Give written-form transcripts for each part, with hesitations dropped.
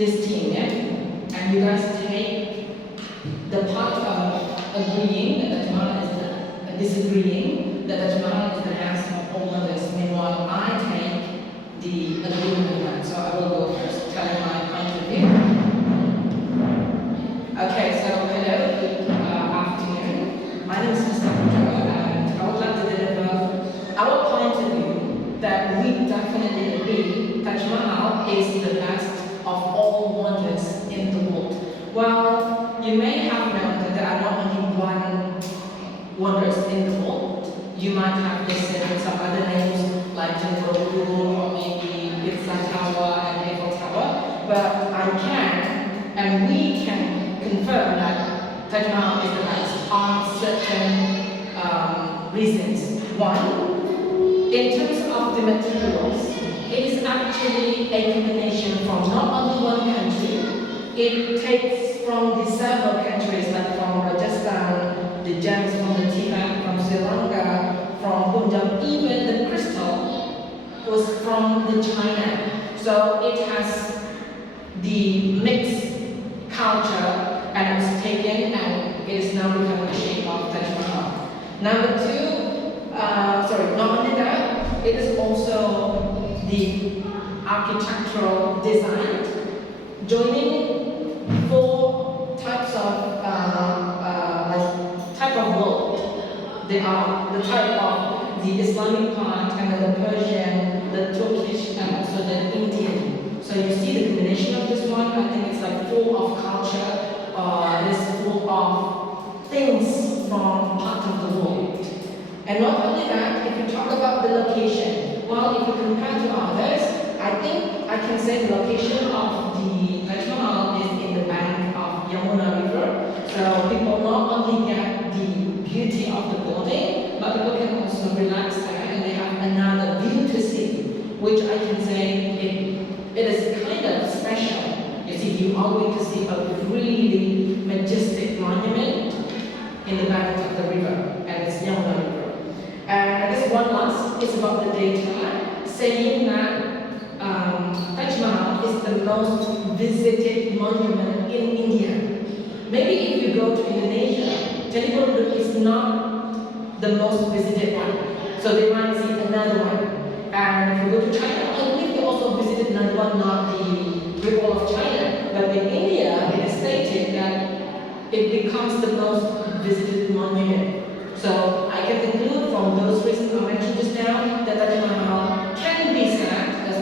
this team, yeah? And you guys take the part of agreeing that Taj Mahal is the disagreeing that Taj Mahal is the last of all wonders. Meanwhile, I take the agreement of that. So I will go first, telling my point of view. Okay, so hello, good afternoon. My name is Mr. and I would like to deliver our point of view that we definitely agree Taj Mahal is the best of all wonders in the world. Well, you may have known that there are not only one wonders in the world. You might have listed some other names like Bradford or maybe Pizza Tower and Eiffel Tower, but I can and we can confirm that Taj Mahal is the best on certain reasons. One, in terms of the materials, it is actually a combination from not only one country. It takes from the several countries like from Rajasthan, the gems from the Tibet, from Sri Lanka, from Punjab, even the crystal was from the China. So it has the mixed culture and it was taken and it is now becoming the shape of Taj Mahal. Number two, not only that, it is also the architectural design, joining four types of type of world. They are the type of the Islamic part, and then the Persian, the Turkish, and also the Indian. So you see the combination of this one. I think it's like full of culture. It's full of things from part of the world. And not only that, if you talk about the location, well, if you compare to others, I think I can say the location of the Taj Mahal is in the bank of Yamuna River. So people not only get the beauty of the building, but people can also relax there and they have another view to see, which I can say it is kind of special. You see, you are going to see a really majestic monument in the bank of the river, and it's Yamuna River. And this one last is about the data, saying that Taj Mahal is the most visited monument in India. Maybe if you go to Indonesia, Teluk is not the most visited one. So they might see another one. And if you go to China, I believe they also visited another one, not the Great Wall of China. But in India, it is stated that it becomes the most visited monument. So I can conclude from those reasons I mentioned just now that Taj Mahal can be said as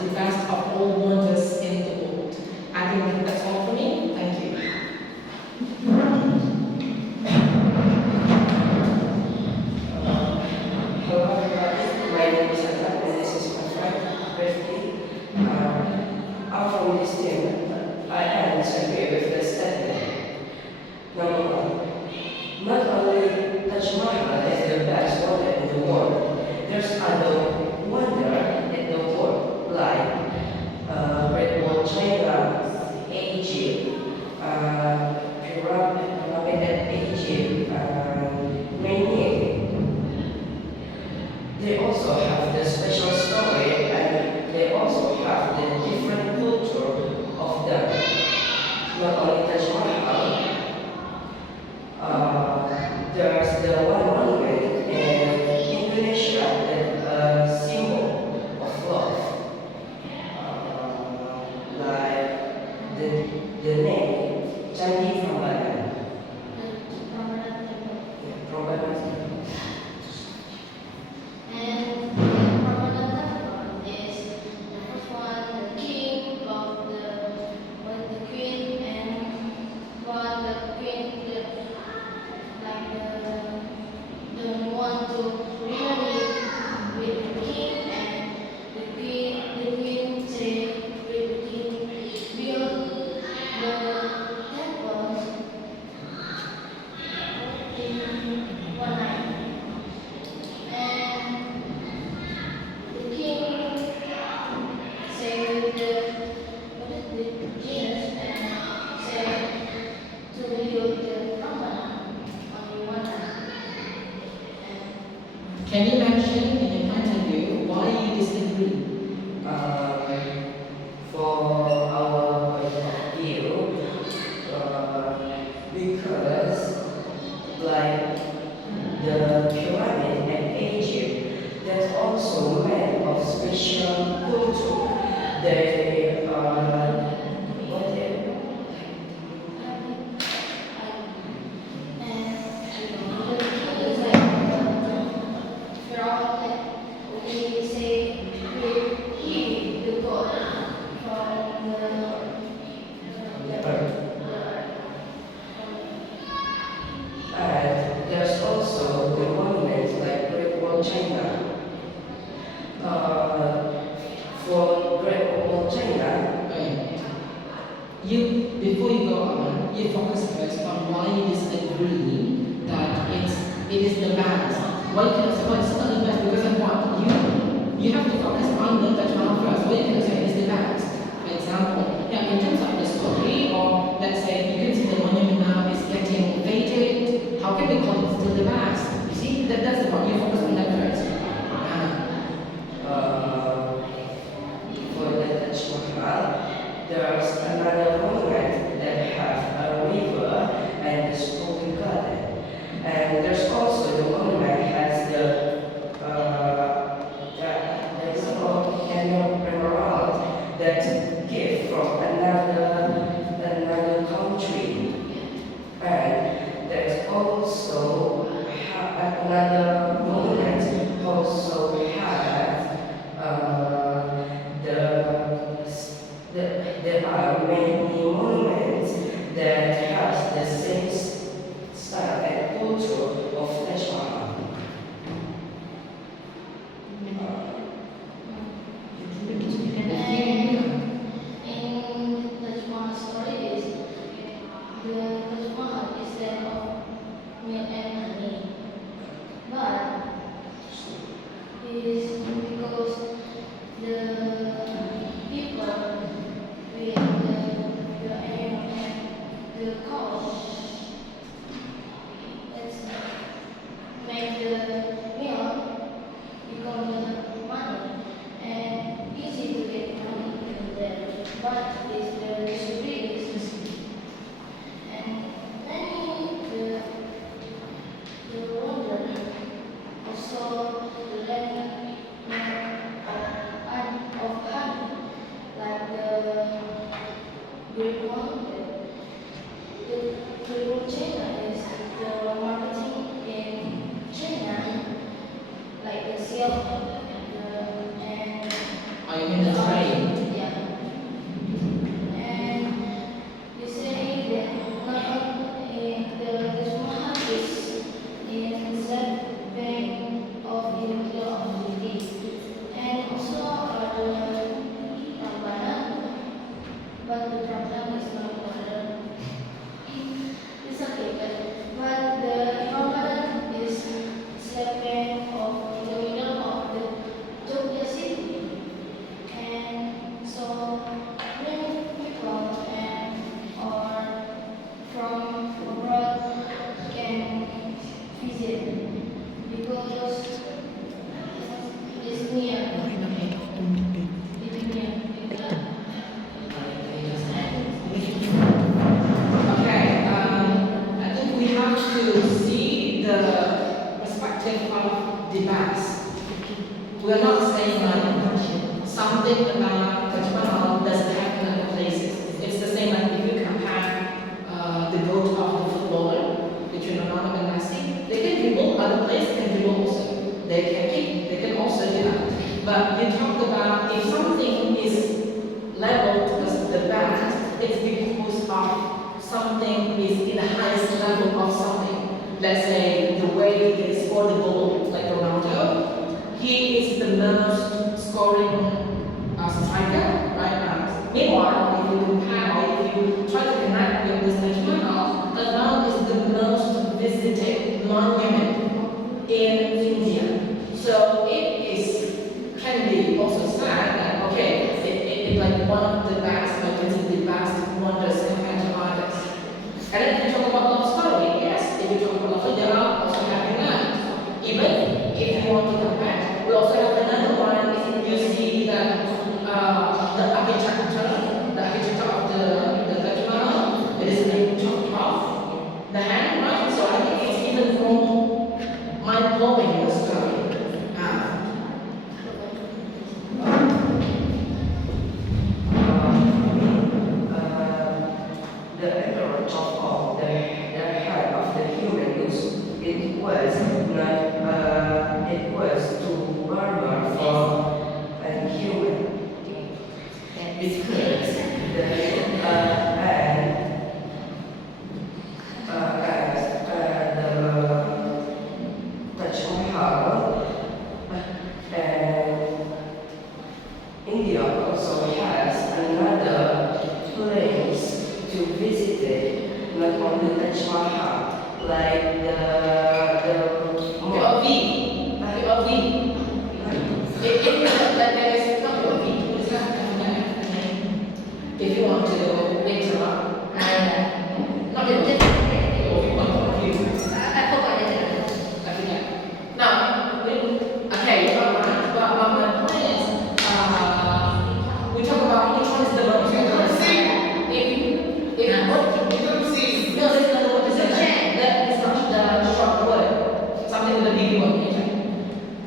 the best of all wonders in the world. I think that's all for me. Thank you. Hello everybody, my name is Ata and this is my friend, Bradford. I'm from this team. I disagree with the statement. Number one, not only Taj Mahal is the best wonder in the world, there's other wonder in the world like Great Wall of China, Egypt, Pyramid at Egypt, many. They also have the special story and they also have the different culture of them. Not only Taj Mahal, there's the one monument in Indonesia that a symbol of love, like the name Candi Prambanan. Prambanan. And Prambanan is the first one, the king of the queen, and the queen don't want to remarry with the king, and the queen say with the king build the temples in one night. And the king say with the genius and say to build the Prambanan on one night. Can you mention in your point of view why you disagree? For because like the pyramid in Egypt, that's also made of special culture. They what they and there's also the monument like Great Wall China. For Great Wall China, Okay. Before you go on, you focus first on why you disagree that it is the vast. Why you cannot say, oh, it's not the vast because of what? You have to focus on the Taj Mahal first. Why you cannot say it is the vast? For example, yeah, in terms of the story, or let's say you can see the monument now is getting faded. How can we call it still the vast? You see, that's the point. You focus on that first. uh, for the Taj Mahal, there's another monument that have a river and a smoking garden. And there's also the monument has there's an emerald that gift from another country. And there's also another monument also has there are many monuments that has the same style and culture of Taj Mahal. In Taj Mahal story is the Taj Mahal is that of milk and honey, but it is because the people with the animal and the cow let's make the milk become the money and easy to get money in there. But is the distribution is and many the wonder also the land of honey like the Great Wall. The Great Wall China is the marketing in China like the silk and Are you in the trade? yeah. And you say that not only the Taj Mahal is in seven of in the middle of the city, and also the Prambanan, but the Prambanan is not modern. It's okay, but the Prambanan is seven of in the middle of the Jogja city. And so many people and or from abroad can visit because it's near. It's near. Okay, I think we have to see the perspective of the mass. We are not saying like something about Taj Mahal doesn't happen in other places. It's the same like if you compare the goat of the footballer between Ronaldo and Messi. They can dribble, other players can dribble also. They can kick, they can also do that. But you talk about if something is leveled as the best, it's because of something is in the highest level of something. Let's say the way they score the goal, like Ronaldo, he is the most scoring striker right now. Meanwhile, if you compare or if you try to connect with this Taj Mahal, Taj Mahal is the most visited monument in India. So it can be also said that okay, it's like one of the best, like it's the best wonders compared to others. And then if you talk about love story, yes, if you talk about love story, there are also having that. Even if you want to compare, we also have another one. You see that the architecture of the Taj Mahal, it is linked too barbaric for a human. Because the Taj Mahal and India also has another place to visit it, not only Taj Mahal, like The OV. The OV. There is not the OV. It's not if you want to later on. Not the OV. I forgot it. I forget. Now, okay, you are right. But my point is, we talk about which one is the most. If what you don't see. No, that's not what it says. That is not the short word. Something with a big word.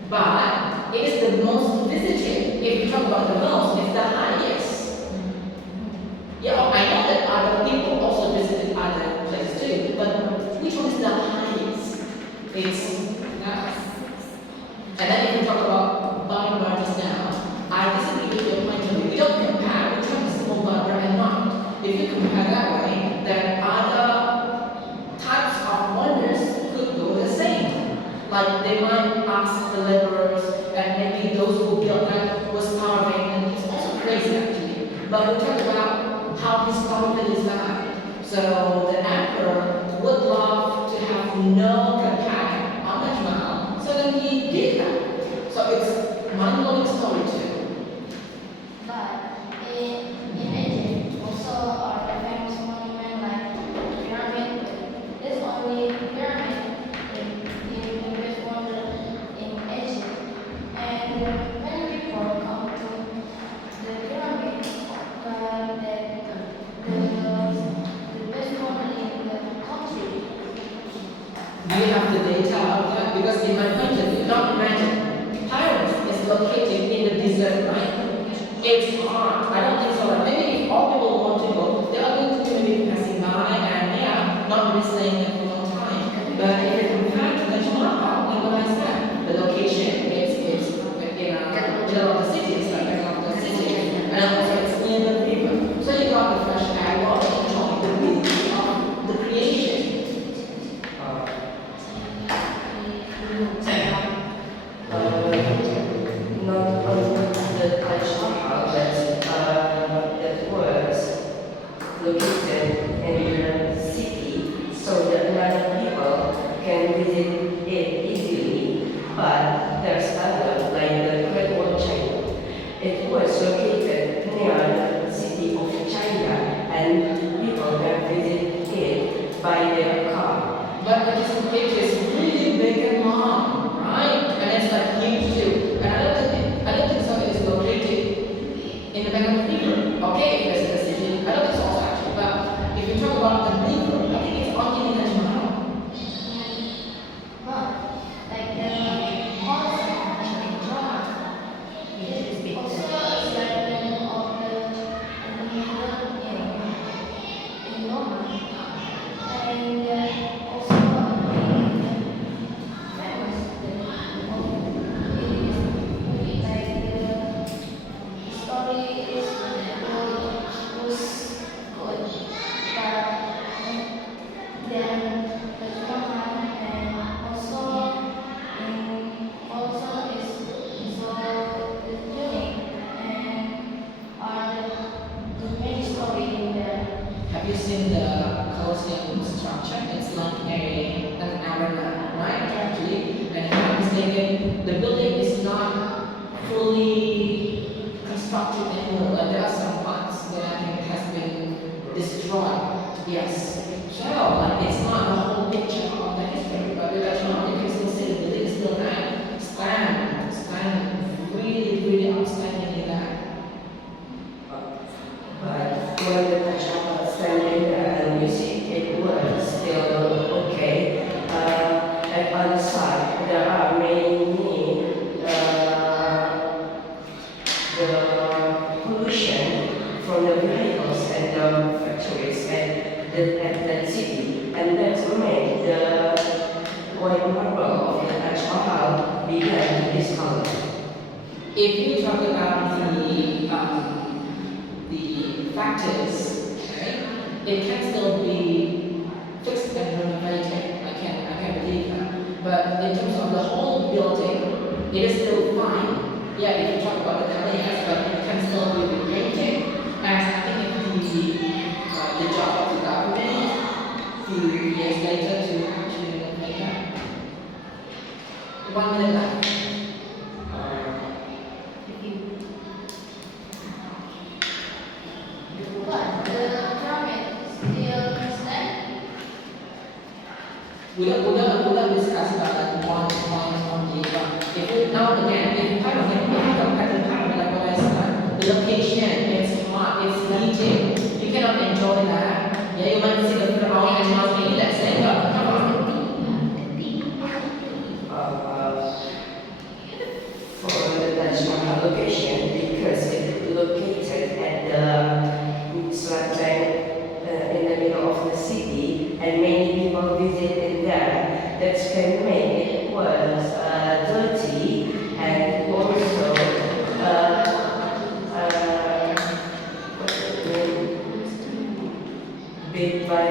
But it is the most visited. If you talk about the most, it's the highest. Yeah, I know that other people also visited other places too, but which one is the highest? It's us. And then if you talk about Barbara just now, I disagree with your point of view. We don't compare which one is more Barbara and not. If you compare that way, then other types of wonders could go the same. Like they might ask the laborers, and maybe those who built that was starving, and it's also crazy actually. But we talk about how historical is that. So the emperor would love to have no companion on the Taj, so then he did that. So it's mind-blowing story too. But in Egypt, also are the famous monument like pyramid. There's only pyramid in the best wonder in Egypt. And many people come to the pyramid, but the best wonder in the country. Do you have the data of that? Because in my point of view, not imagine, Paris is located in the desert, right? It's hard. I don't think so. Like, maybe if all people want to go, they are going to maybe passing by and yeah, not really staying there for a long time. But if you compare to the Taj Mahal, like what I said, the location, it's in a middle of the city, it's like middle of the city, and also it's near the river. So you got the fresh air, water, enjoying the beauty of the creation. Not only the Taj Mahal, but that was located in the city, so that a lot of people can visit it easily. But there's other, like the Great Wall of China. It was located near the city of China, and people can visit it by their car. But it is really big and long, right? And it's like huge too. And I don't think so it is located in the back of the river. Okay, if it's in the city, I don't think so also actually. But if you talk about the river, I think it's only in the Taj Mahal. But like the horse and drama, it also is like the of the in Roma, and also famous like the story is was good, but then the drama and also is so unique and are the main story in there. Have you seen the Colosseum structure? It's like an arena, right? Actually, and if I'm not mistaken, the building is not fully constructed anymore. Like there are some parts that I think has been destroyed. Yes. So like it's not the whole picture of the history, but with Taj Mahal, you can still see the building is still there, stand, really outstanding there. But when the Taj Mahal standing there and you see it was still okay, and on the side there are many the pollution from the vehicles and the factories and that city, and that's made the white marble of the Taj Mahal color. If you talk about the factors, right, it can still be fixed and renovated. I can believe that. But in terms of the whole building, it is still fine. Yeah, if you talk about the color, yes, but it can still be repainted. And I think the job of the government few years later to renovate that. 1 minute left. But the pyramid still stand. We'll discuss about that one on the if you now again if pyramid if you compare the pyramid like what I said, the location it's smart, it's detailed. You cannot enjoy that. Yeah, you might see the pyramid and not be let's say but come on. For the Taj Mahal location, because it's located at the Selatan, in the middle of the city, and many people visit in there, that can make it was dirty and also bit by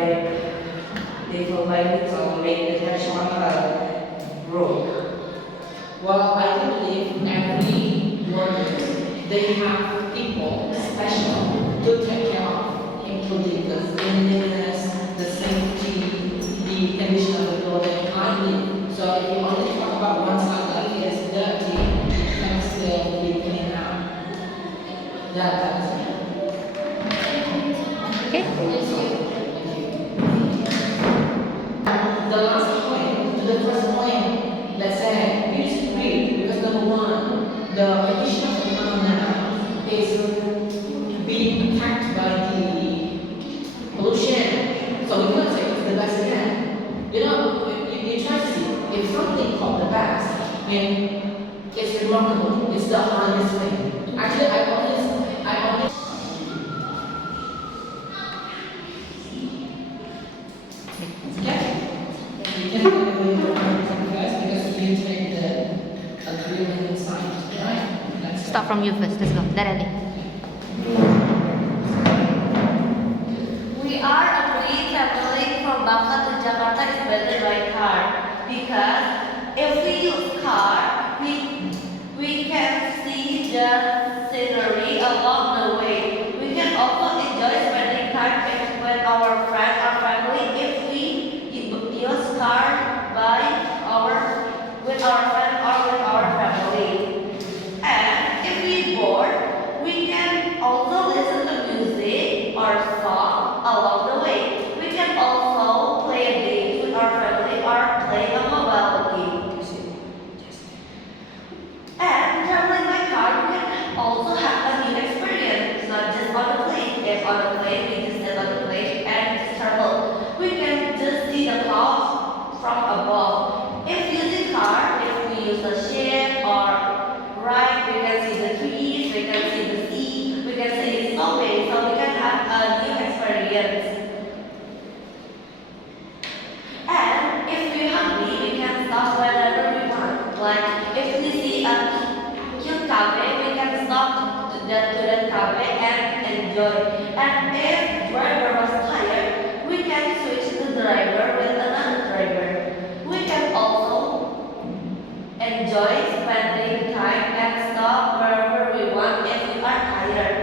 little by little make the Taj Mahal broke. Well, I do believe every worker they have people special to take care of, including the cleanliness, the safety, the condition of the building. I believe. So if you only talk about one side that is dirty, it can still be cleaned out. That's it. Okay. Thank you. The last point, to the first point, let's say you disagree because number one, the condition of the town now is being attacked by the pollution. So we can't say it's the best again. You know, you try to see if something called the best, then it's remarkable. It's the hardest thing. Actually, I always you can go your first because you take the agreement inside, right? Let's Start from you first. Let's go. Directly. We are agree traveling from Bangka to Jakarta is better by car because if we use car, we can see the scenery along the way. We can also enjoy spending time with our friends or family if we use car with our friends or with our family. And if we bored, we can also listen to music or song along the way. We can also play games with our family or play a mobile game. And traveling by car, we can also have a new experience, not just on the plane. If on the plane, we just sit on the plane and just travel. We can just see the clouds from above. If using car, if we use a ship or ride, we can see the trees, we can see the sea, we can see so many, so we can have a new experience. And if we're hungry, we can stop whenever we want. Like if we see a cute cafe, we can stop to the cafe and enjoy. And if driver was tired, we can switch the driver with another driver. We can also enjoy spending time and stop wherever we want if we are tired.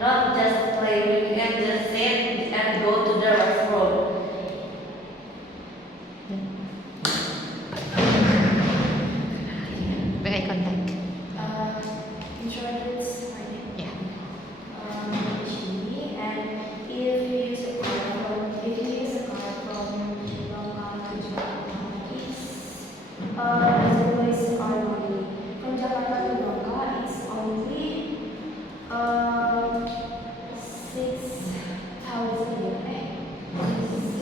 Not just play, we can just sit and go to the restroom. Make eye contact. Insurance, Yeah. G, and if you use a car from Bangka to Jakarta, it's always our money. From Jakarta to Bangka, it's only 6,000.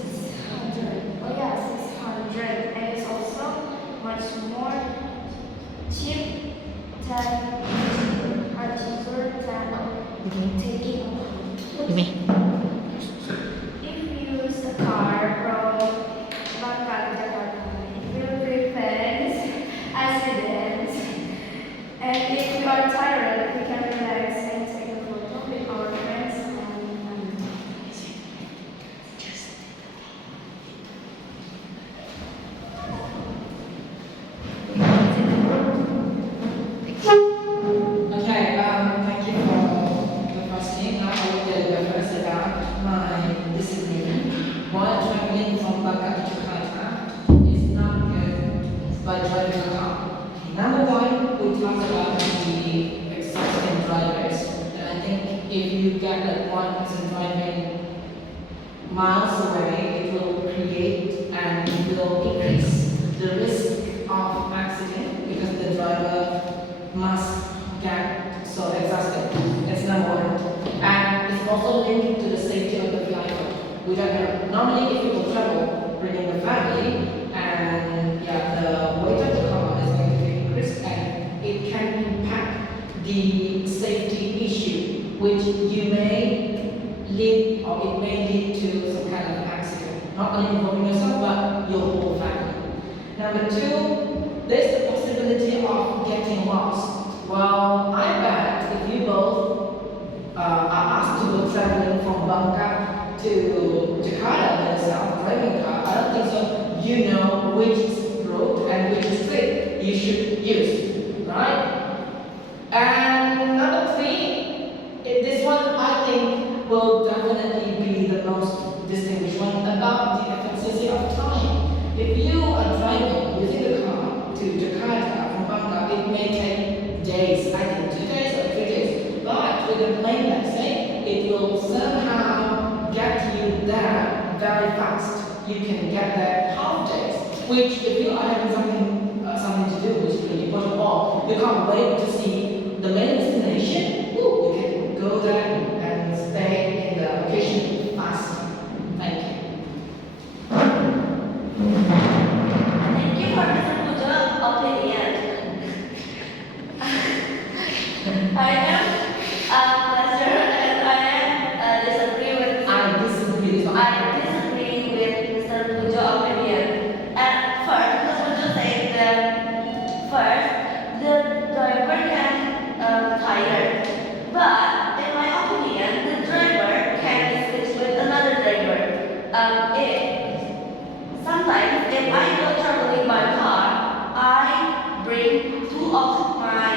600. Oh yeah, 600, and it's also much more cheap than cheaper than taking a bus. You may. If you use a car from Bangka to Jakarta, it will prevent accidents if you get like one person driving miles away, it will create and it will increase the risk of accident because the driver must get so exhausted. It's number one. And it's also linked to the safety of the vehicle. We don't know. Normally, if people travel bringing the family, and yeah, the weight of the car is going to be increased, and it can impact the safety issue, which you may lead or it may lead to some kind of accident, not only involving yourself but your whole family. Number two, there's the possibility of getting lost. Well, I bet if you both are asked to go traveling from Bangkok to Jakarta by yourself, driving a car, I don't think so. You know which road and which street you should use, right? And number three, this one I think will definitely be the most distinguished one about the efficiency of time. If you are driving using the car to Jakarta from Bangkok, it may take days, I think 2 days or 3 days. But with a plane, let's say, it will somehow get you there very fast. You can get there half days, which if you are having something to do, which is really important, or you can't wait to see the main destination, you can go there and stay in the location fast. Thank you. Thank you for Mr. Pujo's opinion. I am pleasure and I disagree with I disagree. Mr. Pujo's opinion. At first, Mr. Pujo said that first the driver can tire, but in my opinion, the driver can be switched with another driver. Sometimes if I go traveling by car, I bring two of my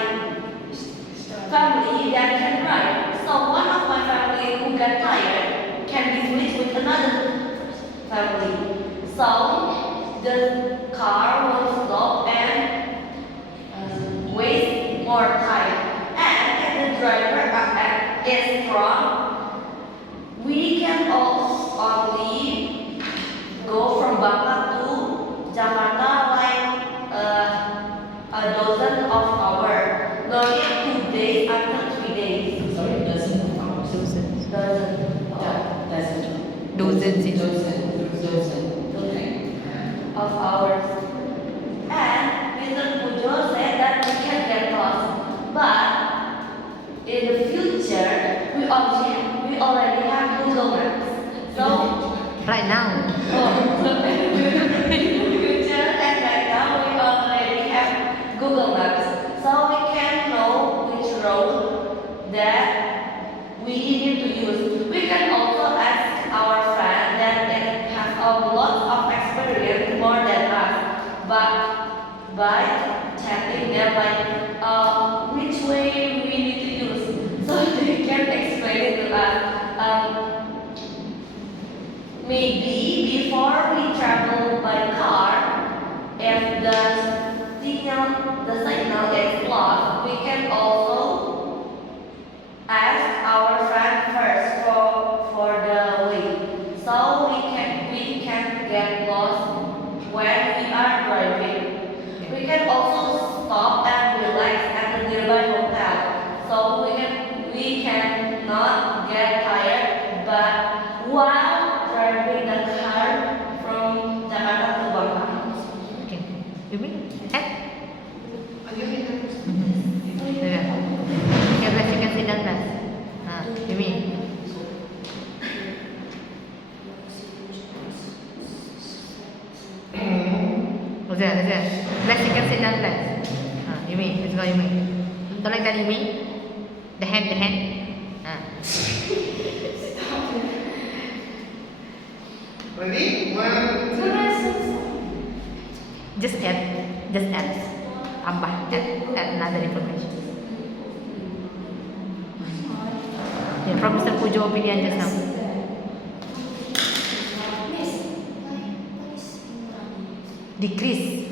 family that can ride. So one of my family who got tired can be switched with another family. So the car won't stop and waste more time. And if the driver is strong, we can also only go from Bangkok to Jakarta like a dozen of hours, not 2 days until 3 days. Sorry, dozen of hours. Dozen. Yeah, dozen. Dozen. Okay. Of hours. And Mr. Pujo said that we can get lost, but in the future we already have Google Maps. So Right now. so in the future and right now we already have Google Maps, so we can know which road that we need to use. We can also ask our friend that have a lot of experience more than us, but by chatting them like which way we need to use, so they can explain it to us. Maybe before we travel by car, if the signal is lost, we can also ask our friend first for the way, so we can get lost when we are driving. We can also stop and relax at the nearby hotel, so we can not get tired, but while driving the car from Jakarta to Bangkok. Okay. You mean? Okay, you can sit down first. You mean? Okay. Let's you can sit down first. You mean? Let's go, you mean? Don't like that, you mean? The hand. Ready? 1, 2. Just add. Tambah, add another information. Yeah, from Mr. Pujo opinion just now. Decrease.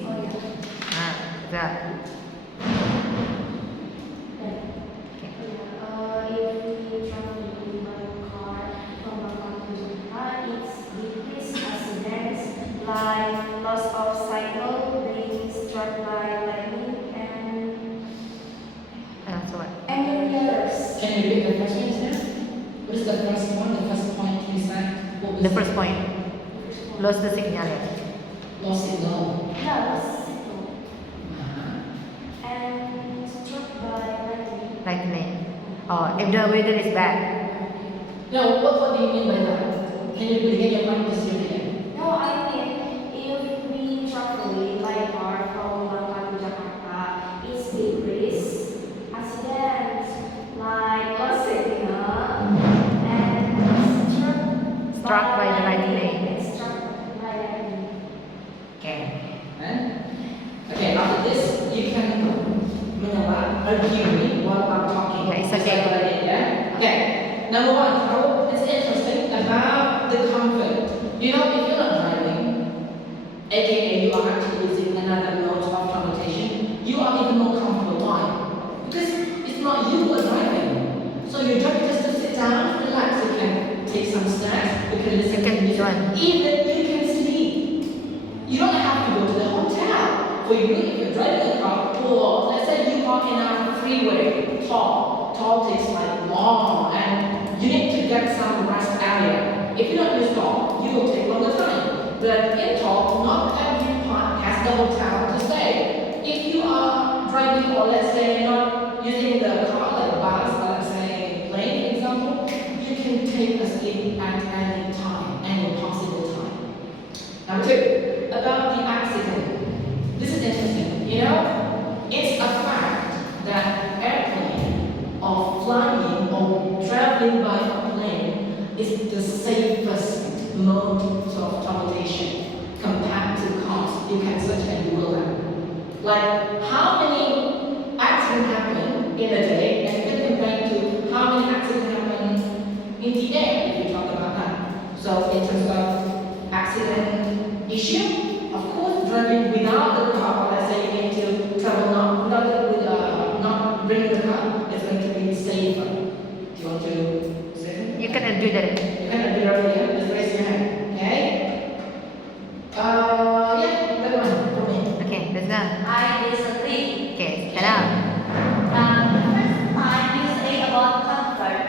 That. If we travel So what? And the others. Can you repeat the questions here? What is the first one? The first point you said? What was The first point. Lost the signal. Lost signal. Yeah, that's simple. Uh-huh. And struck by lightning. Lightning. Oh, if the weather is bad. No, what do you mean by that? Can you repeat again? Your mind is here. No, I mean, if we travel by car from Bangka to Jakarta, it's decrease accidents like lost signal and Struck by the lightning. and struck by lightning. Okay. And okay, after this you can argue me while I'm talking. Yeah, it's Just okay. like what I did, yeah? Okay. Number one, how it's interesting about the comfort. You know, if you're not driving, aka you are actually using another mode of transportation, you are even more comfortable. Why? Because it's not you who are driving. So your job is just to sit down, relax. You can take some snacks, you can listen You can to music, join. even you can sleep. You don't have to go to the hotel. For you, if you're driving a car, or let's say you are in a freeway, toll takes like long, and you need to get some rest area. If you don't use toll, you will take longer time. But in toll, not every part has the hotel to stay. If you are driving, or let's say not using the car like bus, or let's say plane, for example, you can take a seat at any time, any possible time. Number two, about the accident. This is interesting. You know, it's a fact that airplane or flying or traveling by a plane is the safest mode of transportation compared to cars. You can search and Google that. Like how many accidents happen in a day, and you can compare to how many accidents happen in the air if you talk about that. So in terms of accident issue, of course, driving without the car, or let's say you need to travel not bringing the car, it's going to be safer. Do you want to say something? You can do that. You can do that here. Just raise your hand. Okay. Yeah, that one for me. Okay, let's go. I disagree. Okay, stand up. The first time you say about comfort,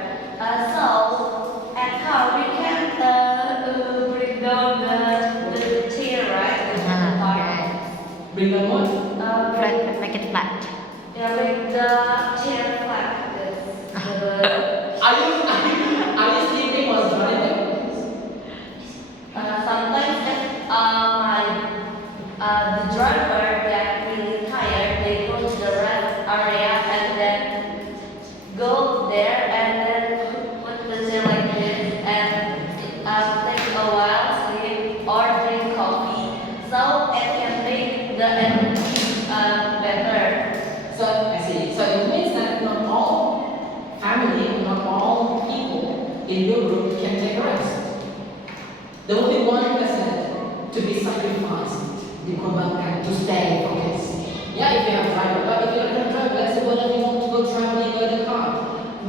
so at car we can bring down the chair, right? The car. Yeah. Bring the what? Flat, make it flat. Yeah, with the chair flat. Are you sleeping while driving? Sometimes if the driver get really tired, they go to the rest area and then go there and then put the chair like this and take a while, sleep or drink coffee, so it can make the energy better. So I see. So it means that not all family, not all people in your group can take a rest. There will be 1% to be sacrificed, dikorbankan, to stay focused. Yeah, if you have driver, but if you don't have driver, let's say one of you want to go traveling by the car.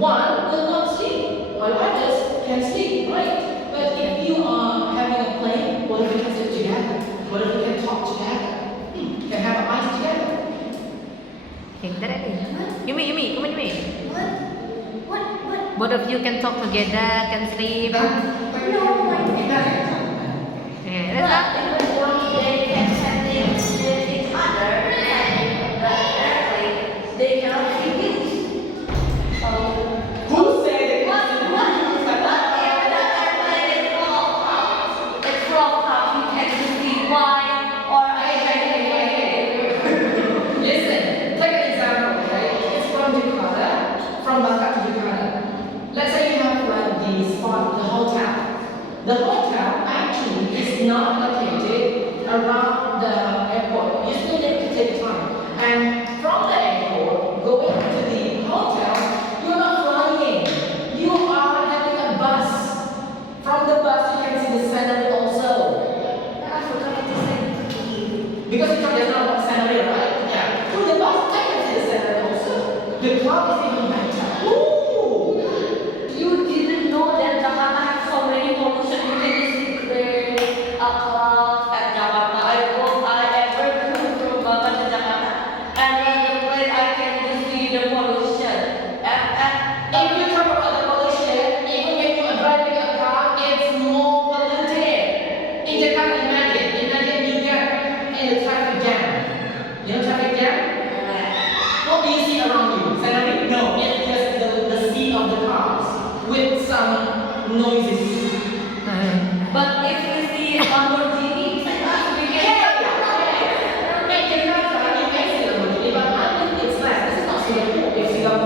One will not sleep, while others can sleep, right? But if you are having a plane, what if you can sit together? What if you can talk together? Can have eyes together? Okay, that it. Yumi, come on, Yumi. What? Both of you can talk together, can sleep. No, Okay, let's go. But even though they can send it with each other, and the airplane, they cannot reduce. So, Who said it? what if the airplane is full of cars? It's full of cars, we can just see why or Listen, take an example, okay? It's from Jakarta, from Bangka to Jakarta. Let's say you have like the spot, the hotel. The hotel actually is not located around the airport. You still need to take time. And from the airport, going to the hotel, you're not flying. You are having a bus. From the bus, you can see the scenery also. I forgot to say. Because you there's not one scenery, right? Yeah. Through the bus, I can see the scenery also. The cloud is even better. Ooh! You didn't know that Jakarta has so many pollution. You can just see a cloud at Jakarta. I ever come from Bangka to Jakarta, and when the plane I can just see the pollution.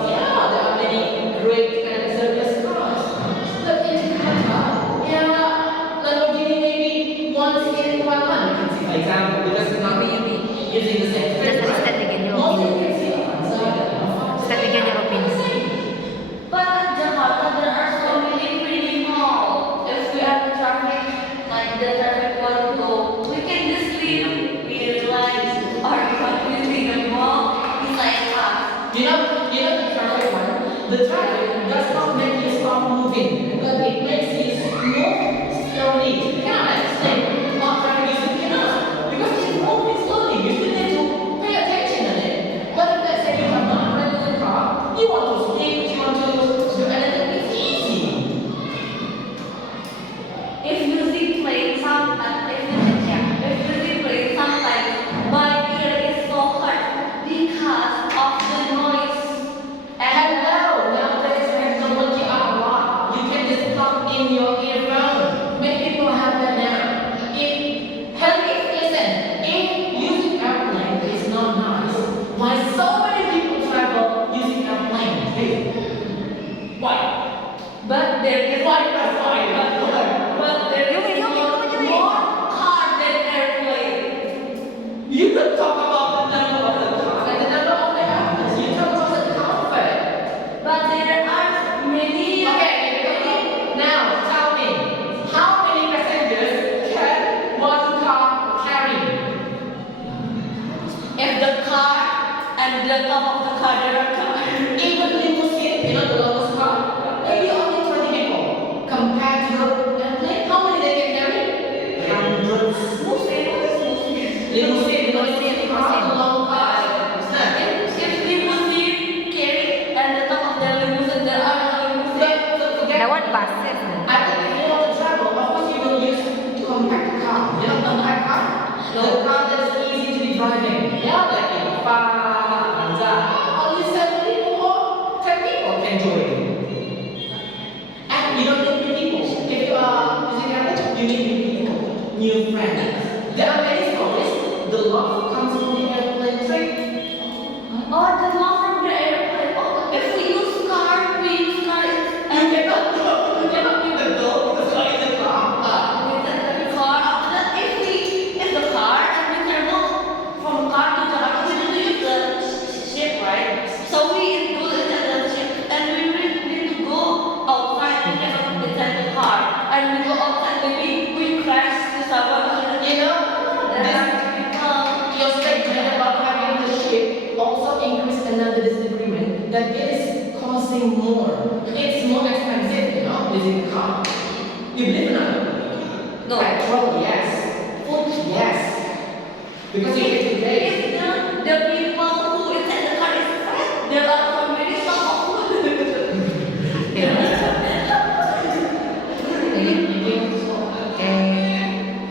yeah, there are many great and service cars. But in Jakarta, yeah, Lamborghini maybe once in 1 month, you can see, for example, because it's not using the same Just thing, understand again your Most you opinion. can see Avanza, Understand again your opinion. But in Jakarta, there are so many pretty malls. If we are in traffic, like the traffic won't go, we can just leave. We relax, or we see the mall beside us. The traffic one, the traffic does not make you stop moving, but it makes you move slowly. You cannot explain how traffic is moving us, because it's moving slowly, you still need to pay attention to it. But if let's say you have not a regular car, you want to speed, you want to do anything, it's easy. If using plane sometimes, if using plane sometimes, my ear is so hurt because of the noise. Hello, nowadays technology are a lot. You can just plug in your earphone. Many people have that now. Listen, if using airplane is not nice, why so many people travel using airplane? Hey, why? But there is Why? but there You is mean, more car than airplane. You could talk about the number of the cars and the number of the airplanes. You talk about the comfort. But there are many. Okay, now tell me, how many passengers can one car carry? If the car and the top of the car, there are cars. Even limousine, the lowest car, maybe only 20 people. Compared to the airplane, how many they can carry? Hundreds. Limousine, limousine car, long car. If limousine carry and the top of the limousine, there are no limousine. That one buses. I think if you want to travel, of course you will use compact car. Compact car? The car that is easy to be driving. Yeah, like Avanza. Only 7 people or 10 people can do it. And you don't need new people. If you are using airplane, you need new people, new friends. There are many stories. The love comes from the airplane trip. Or the law from the airplane. Oh, if we use car, we use car. You cannot go. You cannot leave the girl because you are in the car. With the car. After that, if the car and we travel from car to Jakarta, we need to use the ship, right? So we go inside the ship and we really need to go outside because of inside the car. And we go outside, maybe we crash to someone. Your statement about having the ship also increased another disagreement that it is costing more. It's more expensive, using a car. You believe it or not? No. Petrol, yes. Food, yes. Because you get to pay. If the people who inside the car is fat, there are so many stuff of food. You